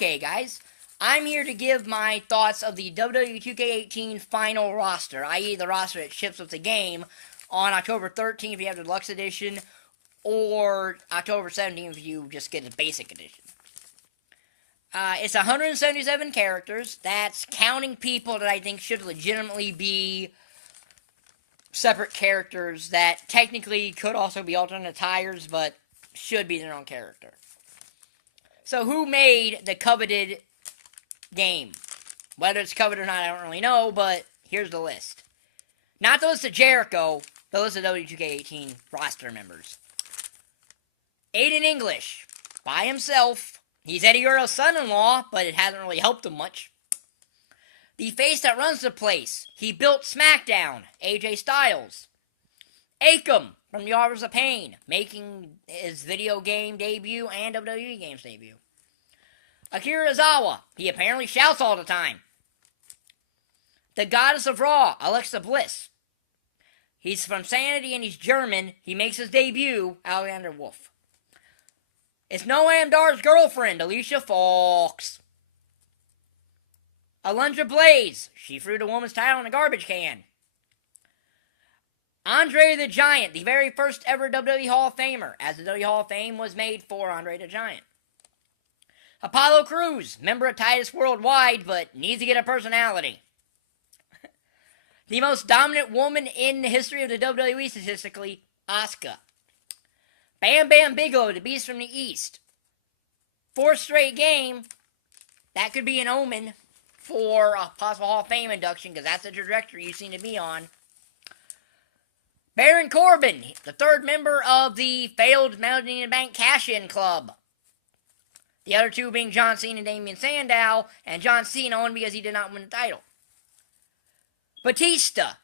Okay, guys, I'm here to give my thoughts of the WWE2K18 final roster, i.e. the roster that ships with the game on October 13th if you have the Deluxe Edition, or October 17th if you just get the Basic Edition. It's 177 characters. That's counting people that I think should legitimately be separate characters that technically could also be alternate attires, but should be their own character. So who made the coveted game? Whether it's coveted or not, I don't really know, but here's the list. Not the list of Jericho, the list of W2K18 roster members. Aiden English, by himself. He's Eddie Guerrero's son-in-law, but it hasn't really helped him much. The face that runs the place. He built SmackDown, AJ Styles. Akam from the Authors of Pain, making his video game debut and WWE games debut. Akira Tozawa, he apparently shouts all the time. The Goddess of Raw, Alexa Bliss. He's from Sanity and he's German. He makes his debut, Alexander Wolfe. It's Noam Dar's girlfriend, Alicia Fox. Alundra Blayze, she threw the woman's title in a garbage can. Andre the Giant, the very first ever WWE Hall of Famer, as the WWE Hall of Fame was made for Andre the Giant. Apollo Crews, member of Titus Worldwide, but needs to get a personality. The most dominant woman in the history of the WWE statistically, Asuka. Bam Bigelow, the Beast from the East. Fourth straight game, that could be an omen for a possible Hall of Fame induction, because that's the trajectory you seem to be on. Baron Corbin, the third member of the failed Money in the Bank cash-in club. The other two being John Cena and Damien Sandow, and John Cena only because he did not win the title. Batista,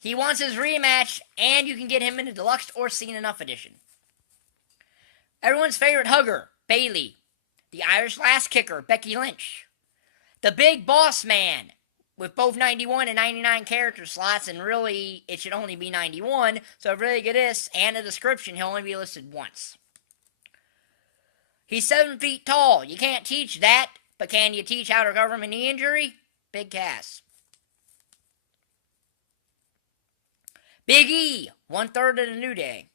he wants his rematch, and you can get him in the Deluxe or Cena Enough edition. Everyone's favorite hugger, Bayley. The Irish Lass Kicker, Becky Lynch. The Big Boss Man, with both 91 and 99 character slots, and really, it should only be 91, so really get this, and the description, he'll only be listed once. He's 7 feet tall. You can't teach that, but can you teach how to recover from a knee injury? Big Cass. Big E, 1/3 of the New Day.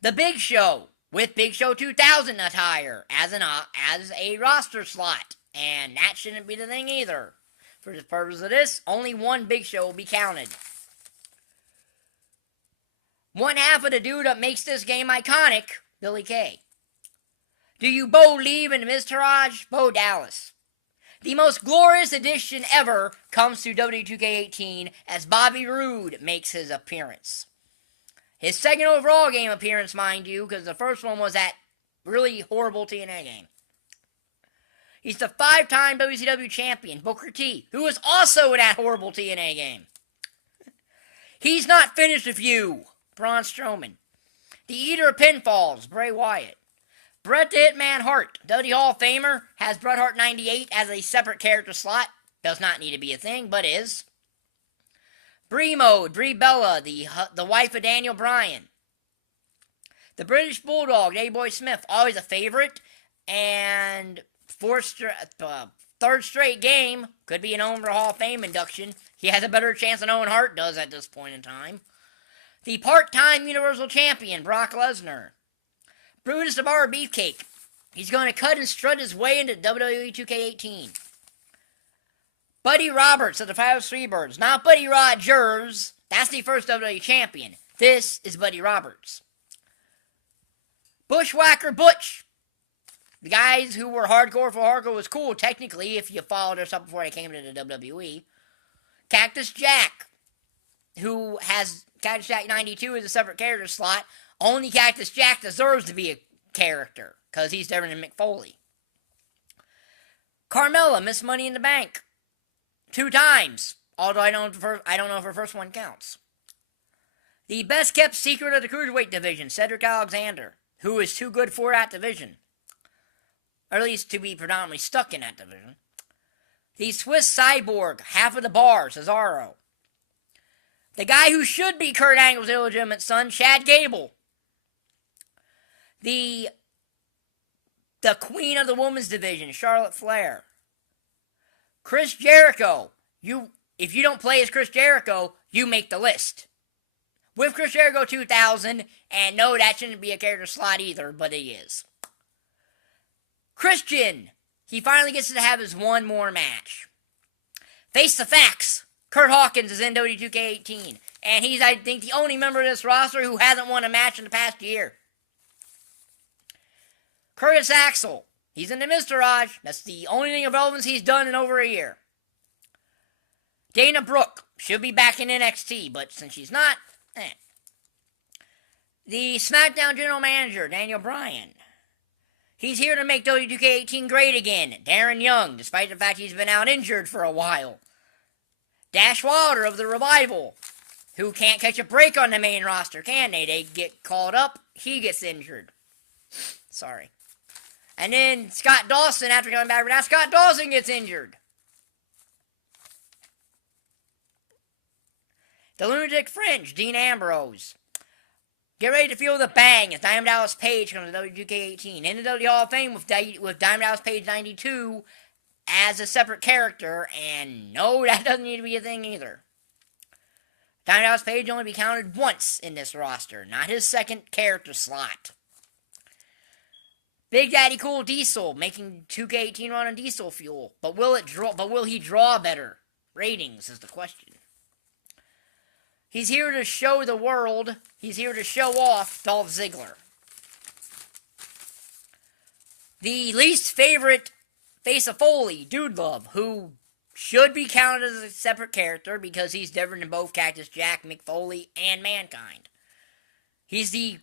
The Big Show, with Big Show 2000 attire, as a roster slot. And that shouldn't be the thing either. For the purpose of this, only one Big Show will be counted. One half of the dude that makes this game iconic, Billy Kay. Do you believe in Miztourage? Bo Dallas. The most glorious addition ever comes to WWE2K18 as Bobby Roode makes his appearance. His second overall game appearance, mind you, because the first one was that really horrible TNA game. He's the 5-time WCW champion, Booker T, who was also in that horrible TNA game. He's not finished with you, Braun Strowman. The Eater of Pinfalls, Bray Wyatt. Bret the Hitman Hart, WWE Hall of Famer, has Bret Hart 98 as a separate character slot. Does not need to be a thing, but is. Brie Mode, Brie Bella, the wife of Daniel Bryan. The British Bulldog, Davey Boy Smith, always a favorite. And third straight game, could be an Owen for Hall of Fame induction. He has a better chance than Owen Hart does at this point in time. The part-time Universal Champion, Brock Lesnar. Brutus the Barber Beefcake. He's going to cut and strut his way into WWE 2K18. Buddy Roberts of the 503 Birds. Not Buddy Rogers. That's the first WWE Champion. This is Buddy Roberts. Bushwhacker Butch. The guys who were hardcore for hardcore was cool, technically, if you followed their stuff before they came to the WWE. Cactus Jack, who has Cactus Jack 92 as a separate character slot. Only Cactus Jack deserves to be a character, because he's different than Mick Foley. Carmella, Miss Money in the Bank. 2 times, although I don't know if her first one counts. The best kept secret of the Cruiserweight division, Cedric Alexander, who is too good for that division. Or at least to be predominantly stuck in that division. The Swiss Cyborg, half of the bar, Cesaro. The guy who should be Curt Angle's illegitimate son, Chad Gable. The the queen of the women's division, Charlotte Flair. Chris Jericho. If you don't play as Chris Jericho, you make the list. With Chris Jericho 2000, and no, that shouldn't be a character slot either, but it is. Christian. He finally gets to have his one more match. Face the facts. Curt Hawkins is in WWE2K18. And he's, I think, the only member of this roster who hasn't won a match in the past year. Curtis Axel. He's in the Miztourage. That's the only thing of relevance he's done in over a year. Dana Brooke. Should be back in NXT, but since she's not, The SmackDown General Manager, Daniel Bryan. He's here to make WWE2K18 great again. Darren Young, despite the fact he's been out injured for a while. Dash Wilder of the Revival, who can't catch a break on the main roster, can they? They get called up, he gets injured. Sorry. And then Scott Dawson, after coming back, now Scott Dawson gets injured. The Lunatic Fringe, Dean Ambrose. Get ready to feel the bang as Diamond Dallas Page comes to WWE2K18. In the WWE Hall of Fame with Diamond Dallas Page 92 as a separate character, and no, that doesn't need to be a thing either. Diamond Dallas Page only be counted once in this roster, not his second character slot. Big Daddy Cool Diesel making 2K18 run on diesel fuel, but will he draw better ratings is the question. He's here to show the world. He's here to show off Dolph Ziggler. The least favorite face of Foley, Dude Love, who should be counted as a separate character because he's different than both Cactus Jack, Mick Foley, and Mankind. He's the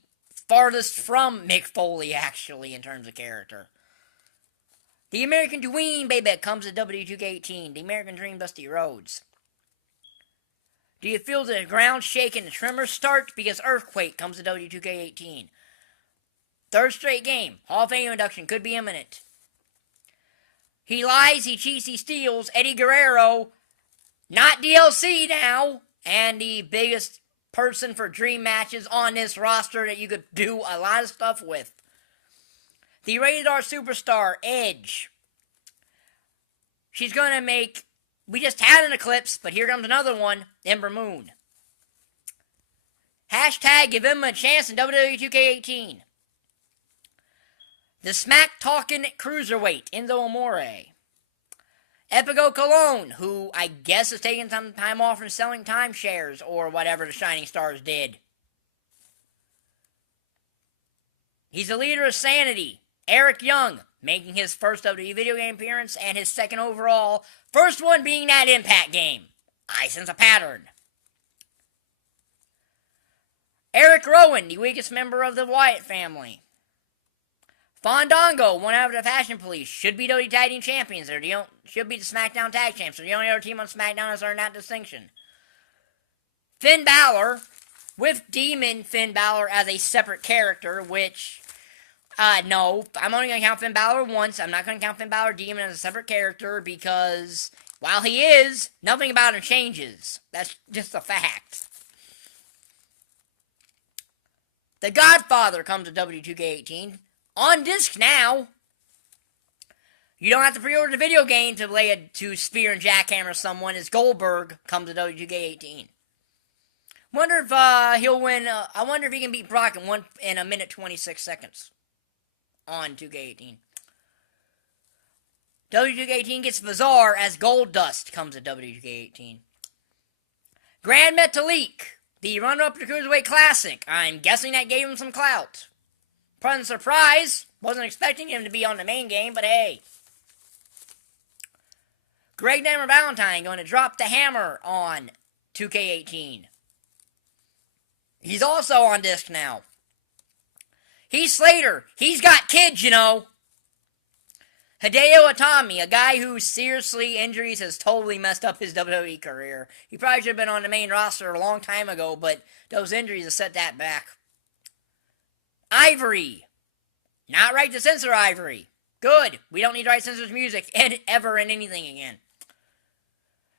farthest from Mick Foley, actually, in terms of character. The American Dwayne Baby comes to W2K18. The American Dream, Dusty Rhodes. Do you feel the ground shake and the tremors start? Because Earthquake comes to W2K18. Third straight game. Hall of Fame induction could be imminent. He lies, he cheats, he steals. Eddie Guerrero, not DLC now, and the biggest person for dream matches on this roster that you could do a lot of stuff with. The Rated R Superstar, Edge. She's going to make... We just had an eclipse, but here comes another one, Ember Moon. Hashtag give him a chance in WWE2K18. The smack-talking cruiserweight, Enzo Amore. Epico Cologne, who I guess is taking some time off from selling timeshares or whatever the Shining Stars did. He's the leader of Sanity, Eric Young, making his first WWE video game appearance and his second overall. First one being that Impact game. I sense a pattern. Eric Rowan, the weakest member of the Wyatt family. Fandango, one out of the Fashion Police, should be WWE Tag Team Champions. Should be the SmackDown Tag Champs. They're the only other team on SmackDown that's earned that distinction. Finn Balor, with Demon Finn Balor as a separate character, which... no, I'm only going to count Finn Balor once. I'm not going to count Finn Balor Demon as a separate character because, while he is, nothing about him changes. That's just a fact. The Godfather comes to W2K18. On disc now. You don't have to pre-order the video game to spear and jackhammer someone as Goldberg comes to W2K18. Wonder if he'll win. I wonder if he can beat Brock in a minute 26 seconds. On 2K18. W2K18 gets bizarre as Goldust comes to W2K18. Grand Metalik, the runner-up to the Cruiserweight Classic. I'm guessing that gave him some clout. Pleasant surprise. Wasn't expecting him to be on the main game, but hey. Greg Hammer Valentine going to drop the hammer on 2K18. He's also on disc now. Heath Slater. He's got kids, you know. Hideo Itami, a guy whose seriously injuries has totally messed up his WWE career. He probably should have been on the main roster a long time ago, but those injuries have set that back. Ivory. Not right to censor Ivory. Good. We don't need to right to censor music ever in anything again.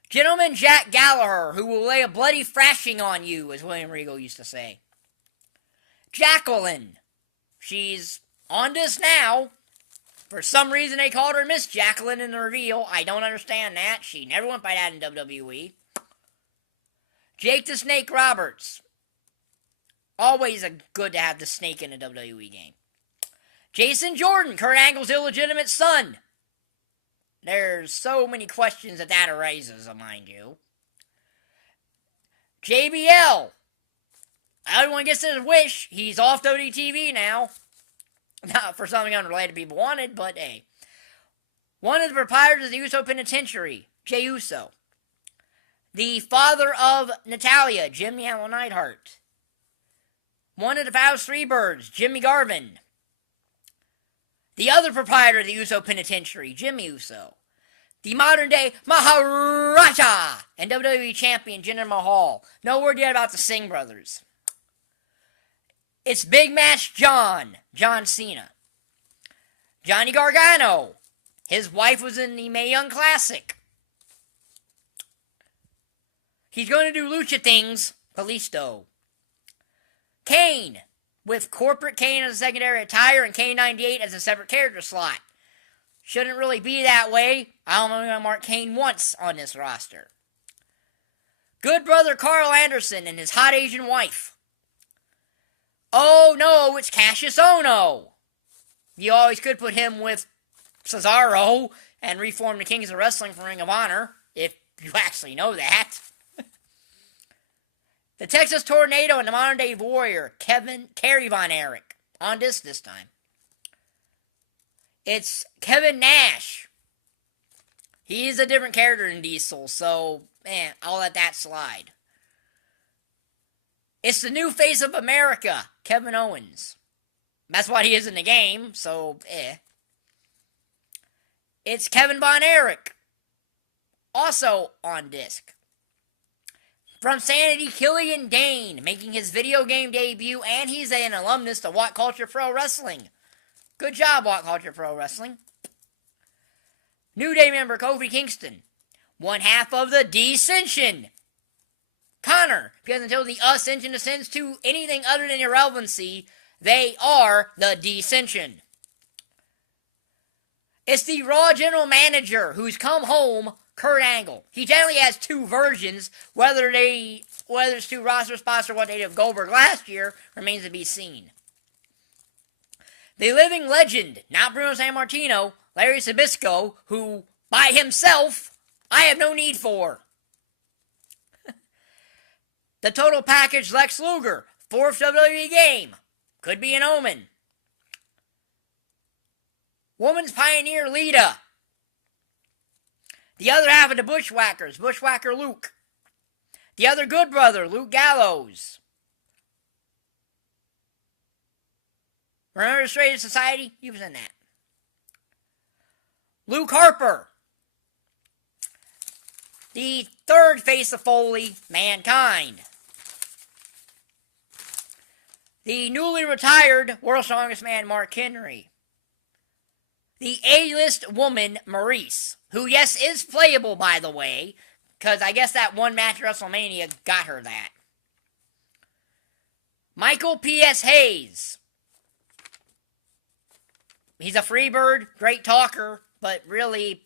Gentleman Jack Gallagher, who will lay a bloody thrashing on you, as William Regal used to say. Jacqueline. She's on this now. For some reason, they called her Miss Jacqueline in the reveal. I don't understand that. She never went by that in WWE. Jake the Snake Roberts. Always good to have the snake in a WWE game. Jason Jordan, Kurt Angle's illegitimate son. There's so many questions that raises, mind you. JBL. Everyone gets his wish. He's off WTV now. Not for something unrelated people wanted, but hey. One of the proprietors of the Uso Penitentiary, Jey Uso. The father of Natalia, Jimmy Allen Neidhart. One of the Palace Three Birds, Jimmy Garvin. The other proprietor of the Uso Penitentiary, Jimmy Uso. The modern day Maharaja and WWE Champion Jinder Mahal. No word yet about the Singh brothers. It's Big Match John Cena. Johnny Gargano. His wife was in the Mae Young Classic. He's going to do lucha things, Kalisto. Kane, with Corporate Kane as a secondary attire and K98 as a separate character slot. Shouldn't really be that way. I don't know Marc Kane once on this roster. Good brother Carl Anderson and his hot Asian wife. Oh no, it's Cassius Ohno. You always could put him with Cesaro and reform the Kings of Wrestling for Ring of Honor, if you actually know that. The Texas Tornado and the modern day Warrior, Kerry Von Erich, on this time. It's Kevin Nash. He's a different character than Diesel, so, I'll let that slide. It's the new face of America, Kevin Owens. That's what he is in the game, so, It's Kevin Von Erich. Also on disc. From Sanity, Killian Dane, making his video game debut, and he's an alumnus of What Culture Pro Wrestling. Good job, What Culture Pro Wrestling. New Day member Kofi Kingston, one half of the Descension. Connor, because until the Ascension ascends to anything other than irrelevancy, they are the Descension. It's the Raw General Manager who's come home, Kurt Angle. He generally has two versions. Whether it's two roster spots or what they did with Goldberg last year remains to be seen. The living legend, not Bruno Sammartino, Larry Zbyszko, who, by himself, I have no need for. The total package Lex Luger, fourth WWE game. Could be an omen. Woman's Pioneer Lita. The other half of the Bushwhackers, Bushwhacker Luke. The other good brother, Luke Gallows. Remember the Straight Society? He was in that. Luke Harper. The third face of Foley, Mankind. The newly retired World's Strongest Man, Mark Henry. The A-list woman, Maurice, who, yes, is playable, by the way, because I guess that one match at WrestleMania got her that. Michael P.S. Hayes. He's a free bird, great talker, but really,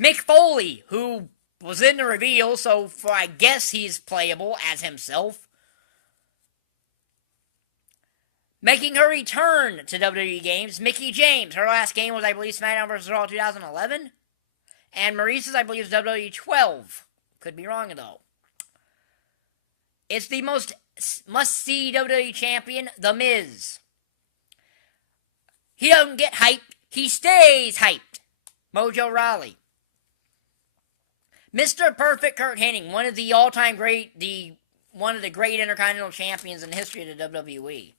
Mick Foley, who was in the reveal, so I guess he's playable as himself. Making her return to WWE games, Mickie James. Her last game was, I believe, SmackDown vs. Raw 2011. And Maurice's, I believe, is WWE12. Could be wrong, though. It's the must-see WWE champion, The Miz. He doesn't get hyped. He stays hyped. Mojo Rawley. Mr. Perfect Curt Hennig, one of the all-time great, one of the great Intercontinental Champions in the history of the WWE.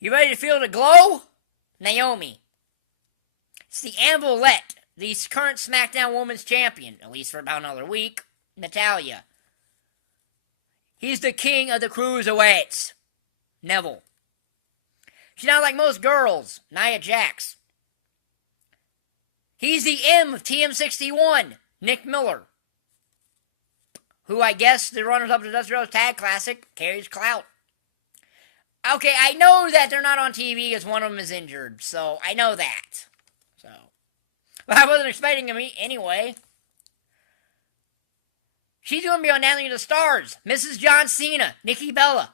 You ready to feel the glow? Naomi. It's the Anvilette, the current SmackDown Women's Champion, at least for about another week, Natalya. He's the king of the cruiserweights, Neville. She's not like most girls, Nia Jax. He's the M of TM61, Nick Miller, who I guess the runners-up to the Dusty Rhodes Tag Classic carries clout. Okay, I know that they're not on TV because one of them is injured, so I know that. So, but I wasn't expecting them anyway. She's going to be on Dancing with the Stars. Mrs. John Cena, Nikki Bella.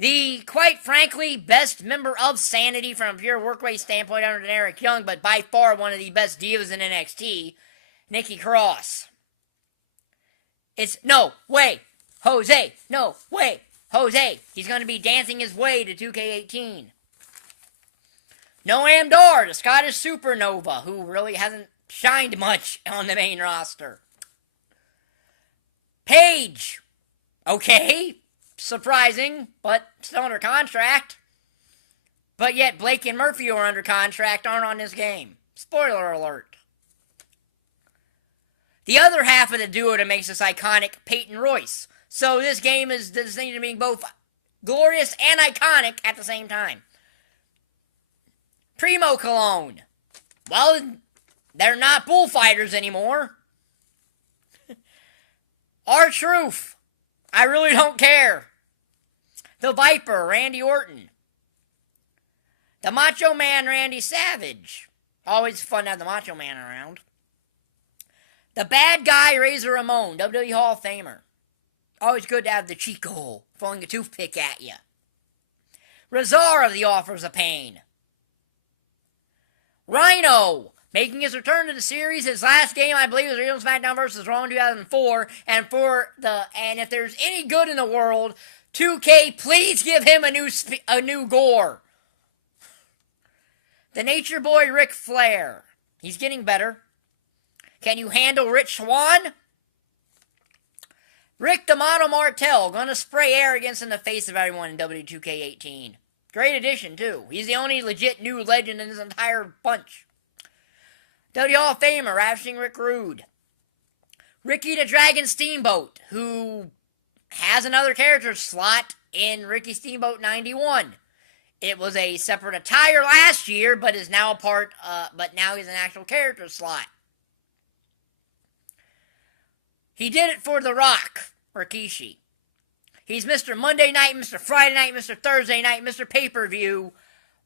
The, quite frankly, best member of Sanity from a pure workway standpoint under than Eric Young, but by far one of the best divas in NXT, Nikki Cross. It's no way, Jose, no way, Jose. He's going to be dancing his way to 2K18. Noam Dar, the Scottish Supernova, who really hasn't shined much on the main roster. Paige, okay, surprising, but still under contract. But yet Blake and Murphy, who are under contract, aren't on this game. Spoiler alert. The other half of the duo that makes this iconic, Peyton Royce. So this game is destined to be both glorious and iconic at the same time. Primo Cologne. Well, they're not bullfighters anymore. R-Truth. I really don't care. The Viper, Randy Orton. The Macho Man, Randy Savage. Always fun to have the Macho Man around. The Bad Guy, Razor Ramon, WWE Hall of Famer. Always good to have the Chico throwing a toothpick at you. Razar of the Offers of Pain. Rhino, making his return to the series. His last game, I believe, was Real SmackDown vs. Raw in 2004. And if there's any good in the world, 2K, please give him a new gore. The Nature Boy, Ric Flair. He's getting better. Can you handle Rich Swann? Rick D'Amato Martel, gonna spray arrogance in the face of everyone in WWE2K18. Great addition, too. He's the only legit new legend in this entire bunch. WWE Hall of Famer, Ravishing Rick Rude. Ricky the Dragon Steamboat, who has another character slot in Ricky Steamboat 91. It was a separate attire last year, but is now but now he's an actual character slot. He did it for The Rock, Rikishi. He's Mr. Monday Night, Mr. Friday Night, Mr. Thursday Night, Mr. Pay-Per-View,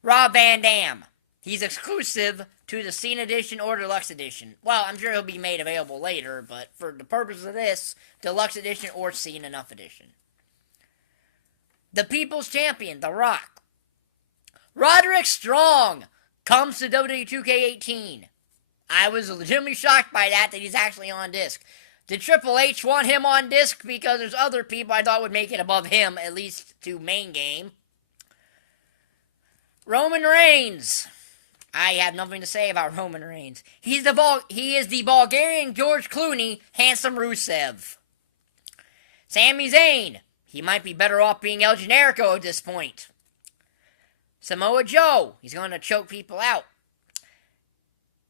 Rob Van Dam. He's exclusive to the Cena Edition or Deluxe Edition. Well, I'm sure he'll be made available later, but for the purpose of this, Deluxe Edition or Cena Enough Edition. The People's Champion, The Rock. Roderick Strong comes to WWE 2K18. I was legitimately shocked by that he's actually on disc. Did Triple H want him on disc? Because there's other people I thought would make it above him, at least to main game. Roman Reigns. I have nothing to say about Roman Reigns. He is the Bulgarian George Clooney, handsome Rusev. Sami Zayn. He might be better off being El Generico at this point. Samoa Joe. He's going to choke people out.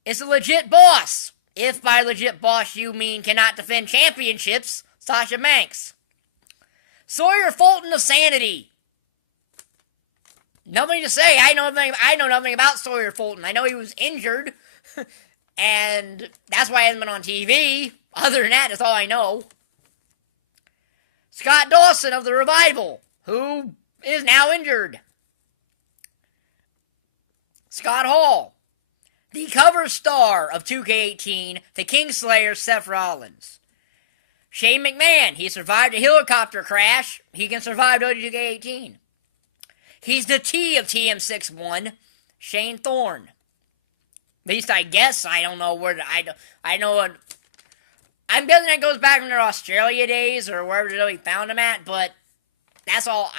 It's a legit boss. If by legit boss you mean cannot defend championships, Sasha Banks. Sawyer Fulton of Sanity. Nothing to say. I know nothing about Sawyer Fulton. I know he was injured, and that's why he hasn't been on TV. Other than that, that's all I know. Scott Dawson of The Revival, who is now injured. Scott Hall. The cover star of 2K18, the Kingslayer Seth Rollins. Shane McMahon, he survived a helicopter crash. He can survive WWE2K18. He's the T of TM61, Shane Thorne. At least I guess. I don't know where. I know. I'm guessing that goes back from their Australia days or wherever they found him at. But that's all.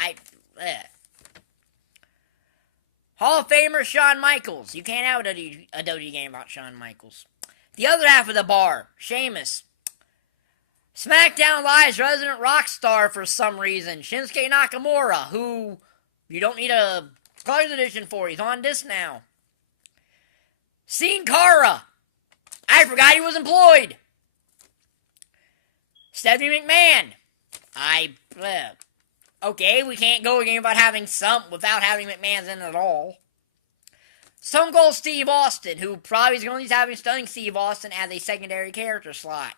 Hall of Famer Shawn Michaels. You can't have a WWE game about Shawn Michaels. The other half of the bar, Sheamus. SmackDown Live's resident rock star for some reason, Shinsuke Nakamura, who you don't need a colors edition for. He's on disc now. Sin Cara. I forgot he was employed. Stephanie McMahon. Okay, we can't go a game without having McMahon's in it at all. Stone Cold Steve Austin, who probably is going to be having Stunning Steve Austin as a secondary character slot.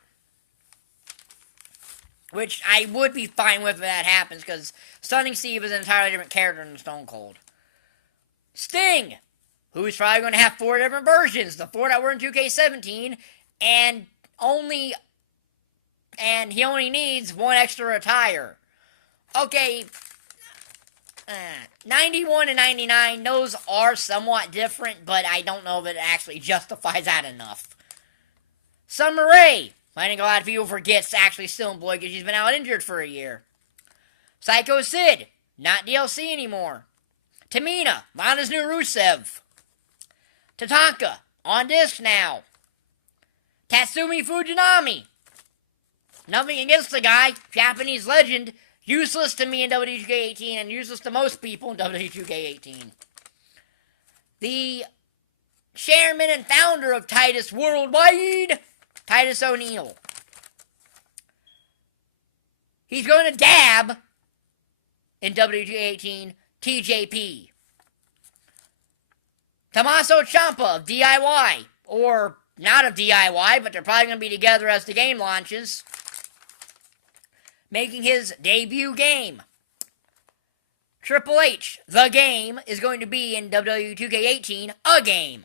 which I would be fine with if that happens, because Stunning Steve is an entirely different character than Stone Cold. Sting, who's probably going to have 4 different versions, the 4 that were in 2K17, and he only needs 1 extra attire. Okay, 91 and 99, those are somewhat different, but I don't know if it actually justifies that enough. Summer Rae, I think a lot of people forget, actually still employed because she's been out injured for a year. Psycho Sid, not DLC anymore. Tamina, Lana's new Rusev. Tatanka, on disc now. Tatsumi Fujinami, nothing against the guy, Japanese legend, useless to me in WWE2K18 and useless to most people in WWE2K18. The chairman and founder of Titus Worldwide, Titus ONeil. He's going to dab in WWE2K18, TJP. Tommaso Ciampa of DIY, or not of DIY, but they're probably going to be together as the game launches, making his debut game. Triple H, the game, is going to be in WWE2K18, a game.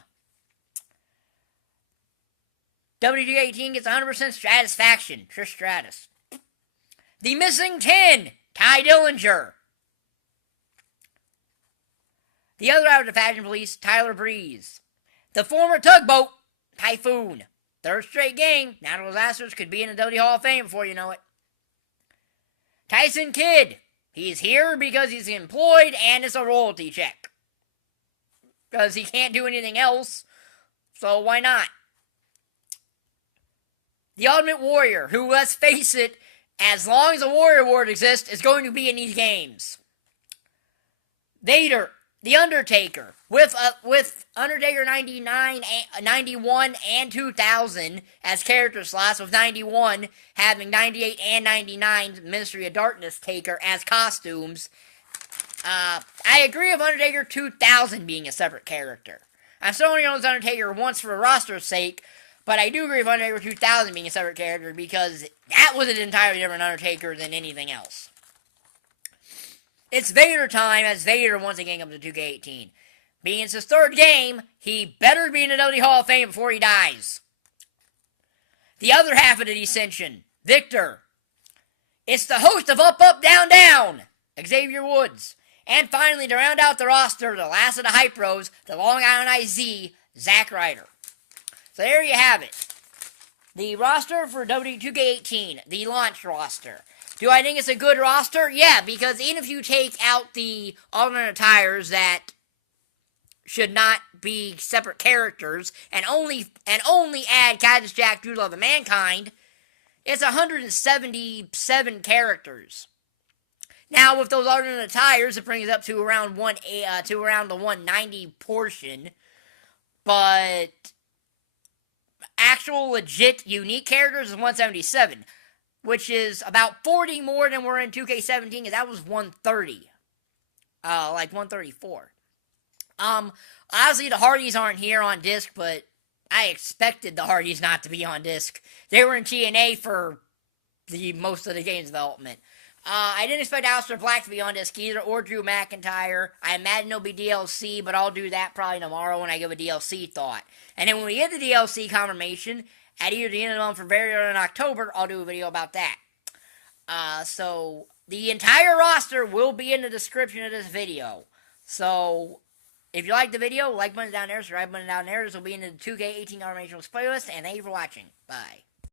WWE2K18 gets 100% satisfaction, Trish Stratus. The Missing 10, Ty Dillinger. The other out of the Fashion Police, Tyler Breeze. The former Tugboat, Typhoon. 3rd straight game, Natural Disasters could be in the WWE Hall of Fame before you know it. Tyson Kidd. He's here because he's employed and it's a royalty check. Because he can't do anything else, so why not? The Ultimate Warrior, who, let's face it, as long as the Warrior Award exists, is going to be in these games. Vader, The Undertaker, with Undertaker 99, 91, and 2000 as character slots, with 91 having 98 and 99 Ministry of Darkness Taker as costumes. I agree with Undertaker 2000 being a separate character. I'm still only known as Undertaker once for roster's sake, but I do agree with Undertaker 2000 being a separate character because that was an entirely different Undertaker than anything else. It's Vader time as Vader once again comes to 2K18. Being it's his 3rd game, he better be in the WWE Hall of Fame before he dies. The other half of the Descension, Victor. It's the host of Up, Up, Down, Down, Xavier Woods. And finally, to round out the roster, the last of the Hype Bros, the Long Island IZ, Zack Ryder. So there you have it. The roster for WWE2K18, the launch roster. Do I think it's a good roster? Yeah, because even if you take out the alternate attires that should not be separate characters and only add Cactus Jack, Drew Love, and Mankind, it's 177 characters. Now with those alternate attires, it brings it up to around the 190 portion, but actual legit unique characters is 177, which is about 40 more than were in 2K17, because that was 130. Like 134. Honestly, the Hardys aren't here on disc, but I expected the Hardys not to be on disc. They were in TNA for most of the game's development. I didn't expect Aleister Black to be on disc either, or Drew McIntyre. I imagine it'll be DLC, but I'll do that probably tomorrow when I give a DLC thought. And then when we get the DLC confirmation, at either the end of the month or very early in October, I'll do a video about that. So, the entire roster will be in the description of this video. So, if you like the video, like button down there, subscribe button down there. This will be in the 2K18 Automations playlist, and thank you for watching. Bye.